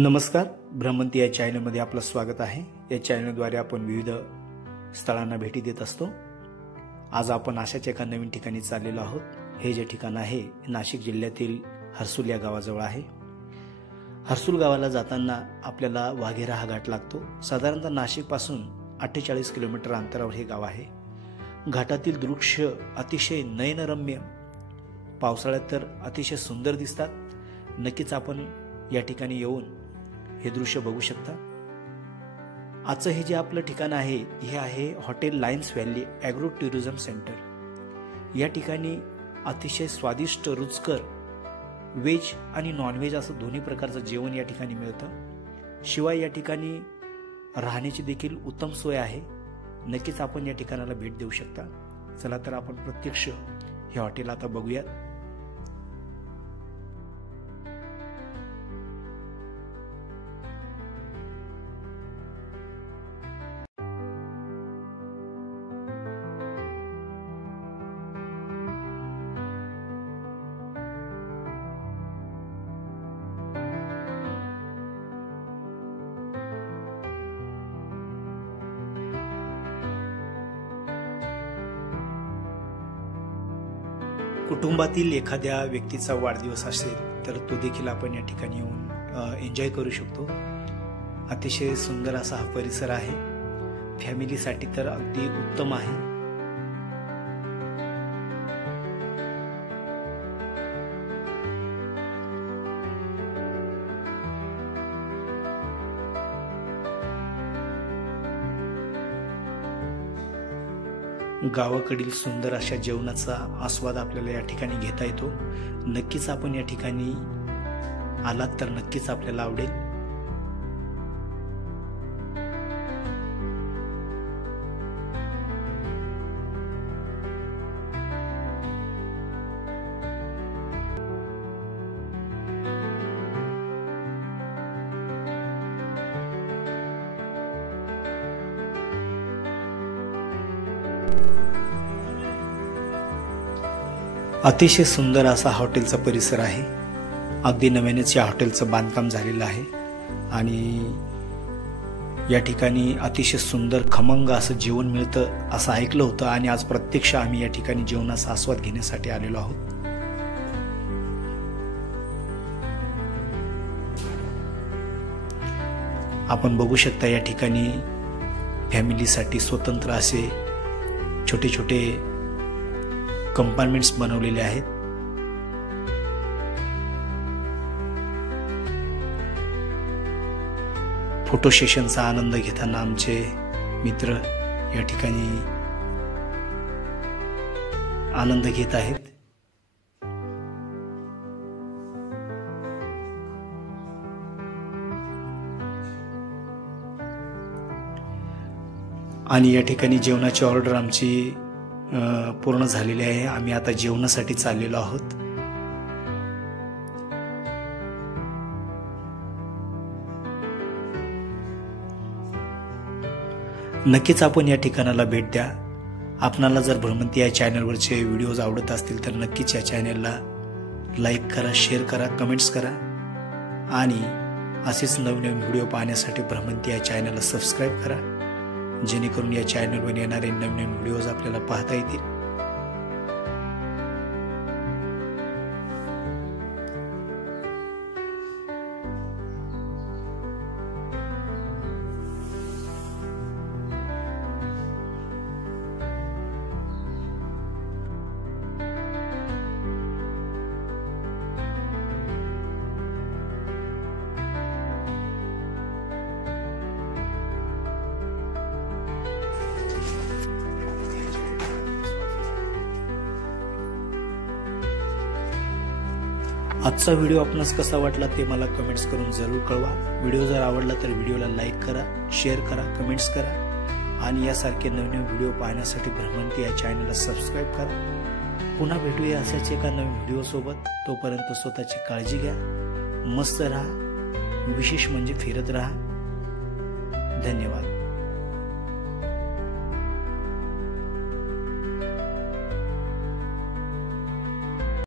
नमस्कार, भ्रमंती या चॅनलमध्ये आपलं स्वागत आहे। या चॅनलद्वारे आपण विविध स्थळांना भेटी देत असतो। आज आपण अशाच एका नवीन ठिकाणी चाललेलो आहोत। हे जे ठिकाण आहे नाशिक जिल्ह्यातील हर्सुल या गावाजवळ आहे। हर्सुल गावाला जाताना आपल्याला वाघेरा हा घाट लागतो। साधारणतः नाशिक पासून 48 किलोमीटर अंतरावर हे गाव आहे। घाटातील दृश्य अतिशय नयनरम्य, पावसाळ्यात तर अतिशय सुंदर दिसतात। नक्कीच आपण या ठिकाणी येऊन हे दृश्य बघू शकता। आजचं हे जे आपलं ठिकाण आहे हे आहे hotel Lions Valley agro tourism centre. या ठिकाणी अतिशय स्वादिष्ट, रुचकर व्हेज आणि नॉनव्हेज असं दोन्ही प्रकारचं जेवण या ठिकाणी मिळतं। शिवाय या ठिकाणी राहण्याची देखील उत्तम सोय आहे। नक्कीच आपण या ठिकाणाला भेट देऊ शकता। चला तर आपण प्रत्यक्ष हे हॉटेल आता बघूयात। कुटुंबातील एखाद्या व्यक्तीचा वाढदिवस असेल तर तो देखील आपण या ठिकाणी येऊन एन्जॉय करू शकतो। अतिशय सुंदर असा हा परिसर आहे। फॅमिलीसाठी तर अगदी उत्तम आहे। गावाकडील सुंदर अशा जेवणाचा आस्वाद आपल्याला या ठिकाणी घेता येतो। नक्कीच आपण या ठिकाणी आलात तर नक्कीच आपल्याला आवडेल। अतिशय सुंदर असा हॉटेलचा परिसर आहे। अगदी नव्यानेच या हॉटेलचं बांधकाम झालेलं आहे आणि या ठिकाणी अतिशय सुंदर खमंग असं जेवण मिळतं असं ऐकलं होतं आणि आज प्रत्यक्ष आम्ही या ठिकाणी जेवणाचा आस्वाद घेण्यासाठी आलेलो आहोत। आपण बघू शकता या ठिकाणी फॅमिलीसाठी स्वतंत्र असे छोटे छोटे कंपार्टमेंट्स बनवलेले आहेत। फोटो सेशनचा आनंद घेताना आमचे मित्र या ठिकाणी आनंद घेत आहेत। आणि या ठिकाणी जेवणाची ऑर्डर आमची पूर्ण झालेली आहे। आम्ही आता जेवणासाठी चाललेलो आहोत। नक्कीच आपण या ठिकाणाला भेट द्या। आपणाला जर भ्रमंती या चॅनलवरचे व्हिडिओज आवडत असतील तर नक्कीच या चॅनलला लाईक करा, शेअर करा, कमेंट्स करा आणि असेच नवनवीन व्हिडिओ पाहण्यासाठी भ्रमंती या चॅनलला सबस्क्राईब करा, जेणेकरून या चॅनलवर येणारे नवीन व्हिडिओज आपल्याला पाहता येतील। आजचा व्हिडिओ आपणास कसा वाटला ते मला कमेंट्स करून जरूर कळवा। व्हिडिओ जर आवडला तर व्हिडिओला लाईक करा, शेअर करा, कमेंट्स करा आणि यासारखे नवीन व्हिडिओ पाहण्यासाठी भ्रमंती या चॅनलला सबस्क्राईब करा। पुन्हा भेटूया अशाच एका नवीन व्हिडिओ सोबत। तोपर्यंत स्वतःची काळजी घ्या, मस्त राहा, विशेष म्हणजे फिरत राहा। धन्यवाद।